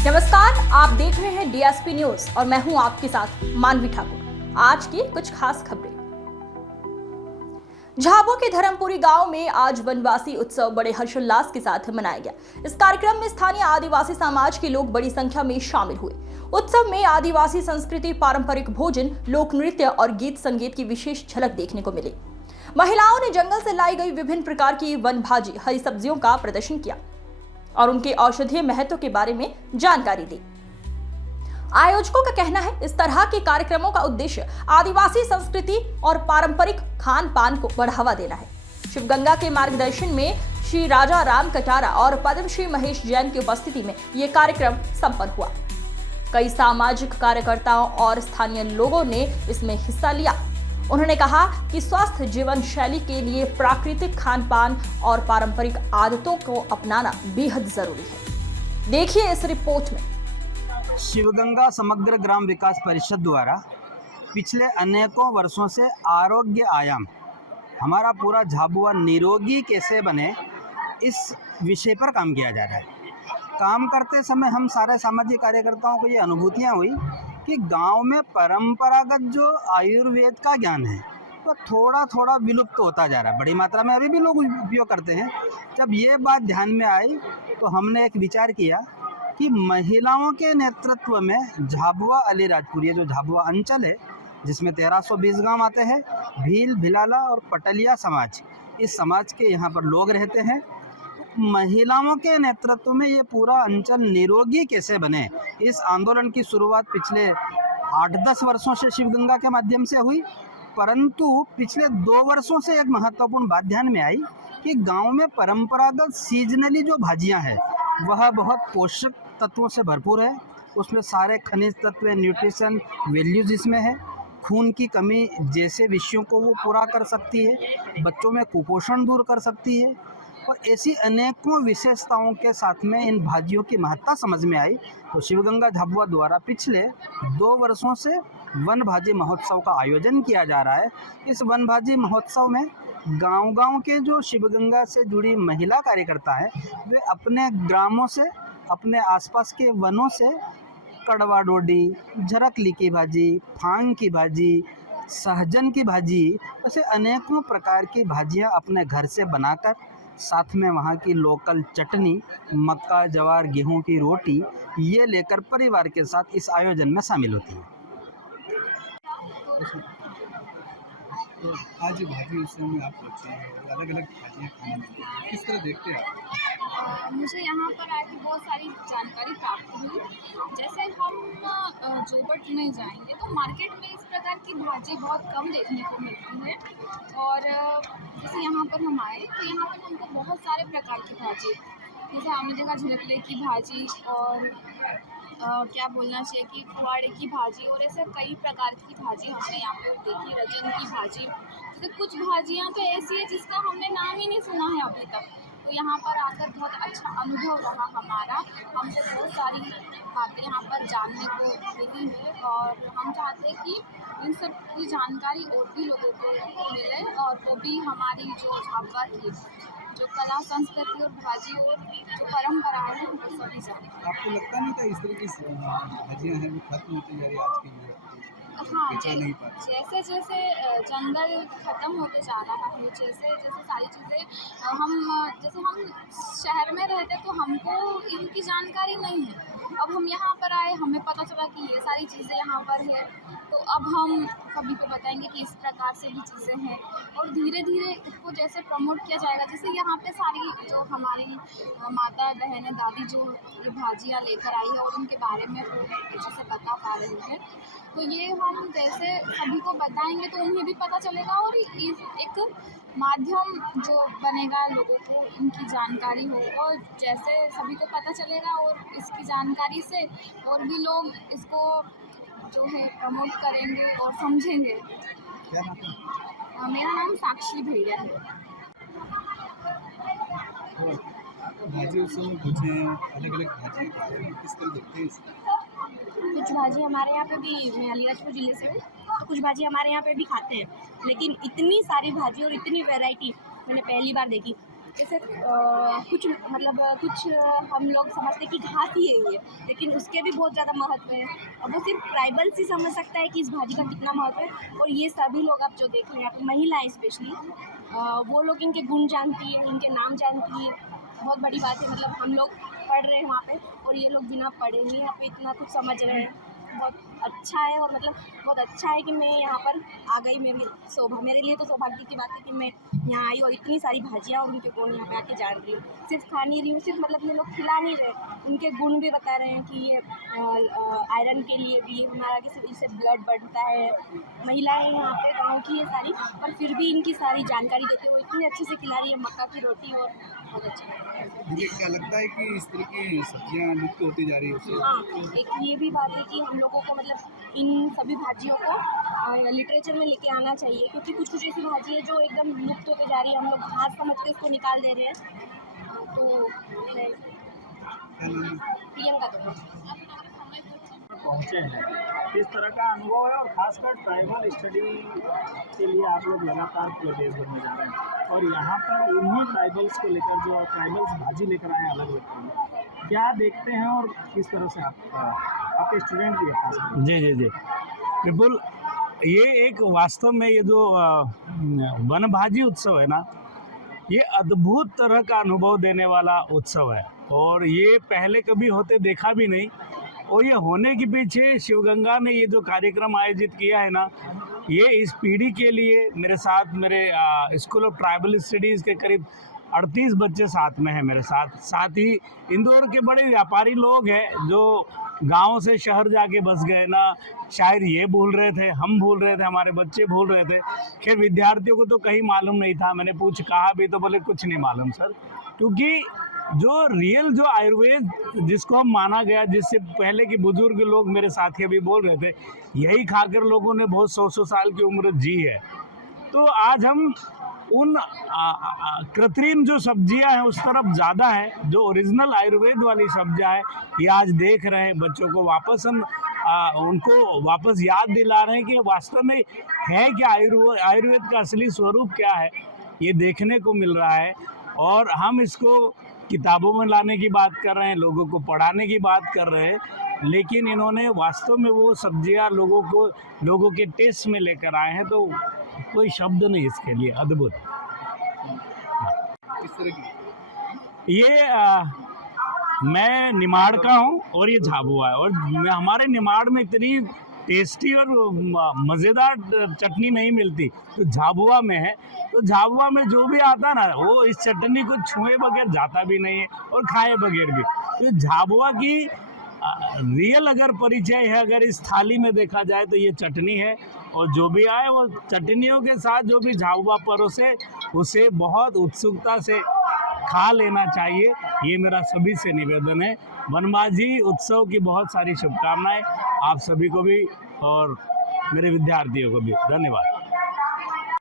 नमस्कार, आप देख रहे हैं डीएसपी न्यूज और मैं हूं आपके साथ मानवी ठाकुर। आज की कुछ खास खबरें। झाबुआ के धर्मपुरी गांव में आज वनवासी उत्सव बड़े हर्षोल्लास के साथ मनाया गया। इस कार्यक्रम में स्थानीय आदिवासी समाज के लोग बड़ी संख्या में शामिल हुए। उत्सव में आदिवासी संस्कृति, पारंपरिक भोजन, लोक नृत्य और गीत संगीत की विशेष झलक देखने को मिली। महिलाओं ने जंगल से लाई गई विभिन्न प्रकार की वन भाजी, हरी सब्जियों का प्रदर्शन किया और उनके औषधीय महत्व के बारे में जानकारी दी। आयोजकों का कहना है इस तरह के कार्यक्रमों का उद्देश्य आदिवासी संस्कृति और पारंपरिक खान पान को बढ़ावा देना है। शिवगंगा के मार्गदर्शन में श्री राजा राम कटारा और पद्मश्री महेश जैन की उपस्थिति में ये कार्यक्रम संपन्न हुआ। कई सामाजिक कार्यकर्ताओं और स्थानीय लोगों ने इसमें हिस्सा लिया। उन्होंने कहा कि स्वस्थ जीवन शैली के लिए प्राकृतिक खान पान और पारंपरिक आदतों को अपनाना बेहद जरूरी है। देखिए इस रिपोर्ट में। शिवगंगा समग्र ग्राम विकास परिषद द्वारा पिछले अनेकों वर्षों से आरोग्य आयाम, हमारा पूरा झाबुआ निरोगी कैसे बने, इस विषय पर काम किया जा रहा है। काम करते समय हम सारे सामाजिक कार्यकर्ताओं को ये अनुभूतियाँ हुई कि गांव में परंपरागत जो आयुर्वेद का ज्ञान है वो थोड़ा थोड़ा विलुप्त होता जा रहा है। बड़ी मात्रा में अभी भी लोग उपयोग करते हैं। जब ये बात ध्यान में आई तो हमने एक विचार किया कि महिलाओं के नेतृत्व में झाबुआ अलीराजपुर, ये जो झाबुआ अंचल है जिसमें 1320 गांव आते हैं, भील, भिलाला और पटलिया समाज, इस समाज के यहाँ पर लोग रहते हैं। महिलाओं के नेतृत्व में ये पूरा अंचल निरोगी कैसे बने, इस आंदोलन की शुरुआत पिछले 8-10 वर्षों से शिवगंगा के माध्यम से हुई। परंतु पिछले 2 वर्षों से एक महत्वपूर्ण बात ध्यान में आई कि गांव में परंपरागत सीजनली जो भाजियां हैं वह बहुत पोषक तत्वों से भरपूर है। उसमें सारे खनिज तत्व, न्यूट्रिशन वैल्यूज इसमें है। खून की कमी जैसे विषयों को वो पूरा कर सकती है, बच्चों में कुपोषण दूर कर सकती है और ऐसी अनेकों विशेषताओं के साथ में इन भाजियों की महत्ता समझ में आई। तो शिवगंगा झाबुआ द्वारा पिछले 2 वर्षों से वन भाजी महोत्सव का आयोजन किया जा रहा है। इस वन भाजी महोत्सव में गांव-गांव के जो शिवगंगा से जुड़ी महिला कार्यकर्ता हैं वे अपने ग्रामों से, अपने आसपास के वनों से कड़वा डोडी, झरकली की भाजी, फांग की भाजी, सहजन की भाजी, ऐसे अनेकों प्रकार की भाजियाँ अपने घर से बनाकर, साथ में वहाँ की लोकल चटनी, मक्का, जवार, गेहूं की रोटी, ये लेकर परिवार के साथ इस आयोजन में शामिल होती है। तो आज भाजी उत्सव में आप पहुँचे हैं, अलग-अलग भाजियाँ खाने मिली हैं, किस तरह देखते हैं आप? मुझे यहाँ पर आके बहुत सारी जानकारी प्राप्त हुई। जैसे हम जोबट में जाएंगे तो मार्केट में इस प्रकार की भाजी बहुत कम देखने को मिलती है और जैसे यहाँ पर हम आए तो यहाँ पर हमको बहुत सारे प्रकार की भाजी, जैसे हमने देखा झलकले की भाजी और क्या बोलना चाहिए कि खुआड़े की भाजी और ऐसे कई प्रकार की भाजी हमने यहाँ पे देखी। रजन की भाजी, जैसे कुछ भाजियाँ तो ऐसी है जिसका हमने नाम ही नहीं सुना है अभी तक। तो यहाँ पर आकर बहुत अच्छा अनुभव रहा हमारा। हमको बहुत सारी बातें यहाँ पर जानने को मिली है और हम चाहते हैं कि इन सब की जानकारी और भी लोगों को मिले और वो भी हमारी जो झाबुआ की जो कला, संस्कृति और भाजी और जो परंपराएं हैं वो सभी जाने। आपको लगता नहीं था इस तरह की भाजियाँ हैं वो खत्म होती जा रही है आज की युवा? हाँ, जैसे जैसे जंगल ख़त्म होते जा रहा है, जैसे जैसे सारी चीज़ें हम शहर में रहते तो हमको इनकी जानकारी नहीं है। अब हम यहाँ पर आए, हमें पता चला कि ये सारी चीज़ें यहाँ पर है, तो अब हम सभी को बताएंगे कि इस प्रकार से भी चीज़ें हैं और धीरे धीरे इसको जैसे प्रमोट किया जाएगा। जैसे यहाँ पे सारी जो हमारी माता बहनें, दादी जो ये भाजियाँ लेकर आई है और उनके बारे में वो अच्छे से बता पा रही है, तो ये हम जैसे सभी को बताएंगे तो उन्हें भी पता चलेगा और एक माध्यम जो बनेगा, लोगों को इनकी जानकारी हो और जैसे सभी को पता चलेगा और इसकी जानकारी से और भी लोग इसको जो है प्रमोट करेंगे और समझेंगे। क्या नाम है? मेरा नाम साक्षी भैया है। तो भाजी उत्सव में पहुँचे हैं, अलग-अलग भाजियाँ खा रहे हैं, किस तरह देखते हैं इसको? कुछ भाजी हमारे यहाँ पे भी, मैं अलीराजपुर ज़िले से हूँ, तो कुछ भाजी हमारे यहाँ पे भी खाते हैं, लेकिन इतनी सारी भाजी और इतनी वैरायटी मैंने पहली बार देखी। जैसे कुछ मतलब कुछ हम लोग समझते हैं कि घास ही है ये, लेकिन उसके भी बहुत ज़्यादा महत्व है। और वो सिर्फ ट्राइबल्स ही समझ सकता है कि इस भाजी का कितना महत्व है। और ये सभी लोग आप जो देख रहे हैं, यहाँ पे महिलाएं स्पेशली, वो लोग इनके गुण जानती है, इनके नाम जानती है। बहुत बड़ी बात है, मतलब हम लोग पढ़ रहे हैं वहाँ पे और ये लोग बिना पढ़े ही यहाँ पे इतना कुछ समझ रहे हैं। बहुत अच्छा है। और मतलब बहुत अच्छा है कि मैं यहाँ पर आ गई। मेरे लिए तो सौभाग्य की बात है कि मैं यहाँ आई और इतनी सारी भाजियाँ और उनके गुण यहाँ पे आके जान रही हूँ। सिर्फ खा नहीं रही हूँ, सिर्फ मतलब ये लोग खिला नहीं रहे, उनके गुण भी बता रहे हैं कि ये आयरन के लिए भी हमारा इससे ब्लड बढ़ता है। महिलाएं यहाँ पे गाँव की ये सारी, और फिर भी इनकी सारी जानकारी देते हुए इतनी अच्छे से खिला रही है। मक्का की रोटी और बहुत अच्छा लगता है। मुझे क्या लगता है कि इस तरह की सब्जियां लुप्त होती जा रही है उससे? हाँ, एक ये भी बात है कि हम लोगों को मतलब इन सभी भाजियों को लिटरेचर में लेके आना चाहिए, क्योंकि कुछ कुछ ऐसी भाजी है जो एकदम लुप्त होते जा रही है। हम लोग घास समझ के उसको निकाल दे रहे हैं। तो मैं क्या नाम है? प्रियंका तो पहुँचे हैं, किस तरह का अनुभव है, और खासकर ट्राइबल स्टडी के लिए आप लोग लगातार पूरे देश भर में जा रहे हैं, और यहाँ पर उन्हीं ट्राइबल्स को लेकर जो ट्राइबल्स भाजी लेकर आए हैं अलग अलग, क्या देखते हैं और किस तरह से आपके स्टूडेंट भी है खासकर? जी बिल्कुल। ये एक वास्तव में ये जो वन भाजी उत्सव है ना, ये अद्भुत तरह का अनुभव देने वाला उत्सव है, और ये पहले कभी होते देखा भी नहीं। और ये होने के पीछे शिवगंगा ने ये जो कार्यक्रम आयोजित किया है ना, ये इस पीढ़ी के लिए मेरे साथ मेरे स्कूल ऑफ ट्राइबल स्टडीज़ के करीब 38 बच्चे साथ में हैं मेरे साथ ही इंदौर के बड़े व्यापारी लोग हैं जो गांव से शहर जाके बस गए ना। शायद ये भूल रहे थे, हम भूल रहे थे, हमारे बच्चे भूल रहे थे। खैर विद्यार्थियों को तो कहीं मालूम नहीं था, मैंने कहा भी तो बोले कुछ नहीं मालूम सर, क्योंकि जो रियल जो आयुर्वेद जिसको हम माना गया, जिससे पहले के बुजुर्ग लोग मेरे साथी अभी बोल रहे थे, यही खाकर लोगों ने बहुत 100 साल की उम्र जी है। तो आज हम उन कृत्रिम जो सब्जियां हैं उस तरफ ज़्यादा है, जो ओरिजिनल आयुर्वेद वाली सब्जियां हैं ये आज देख रहे हैं। बच्चों को वापस हम उनको वापस याद दिला रहे हैं कि वास्तव में है क्या, आयुर्वेद का असली स्वरूप क्या है, ये देखने को मिल रहा है। और हम इसको किताबों में लाने की बात कर रहे हैं, लोगों को पढ़ाने की बात कर रहे हैं, लेकिन इन्होंने वास्तव में वो सब्जियां लोगों के टेस्ट में लेकर आए हैं, तो कोई शब्द नहीं इसके लिए। अद्भुत। किस तरह की? ये मैं निमाड़ का हूँ और ये झाबुआ है, और हमारे निमाड़ में इतनी टेस्टी और मज़ेदार चटनी नहीं मिलती, तो झाबुआ में है। तो झाबुआ में जो भी आता ना, वो इस चटनी को छुए बगैर जाता भी नहीं है और खाए बगैर भी। तो झाबुआ की रियल अगर परिचय है, अगर इस थाली में देखा जाए तो ये चटनी है, और जो भी आए वो चटनियों के साथ जो भी झाबुआ परोसे उसे बहुत उत्सुकता से खा लेना चाहिए। ये मेरा सभी से निवेदन है। वनभाजी उत्सव की बहुत सारी शुभकामनाएं आप सभी को भी और मेरे विद्यार्थियों को भी। धन्यवाद।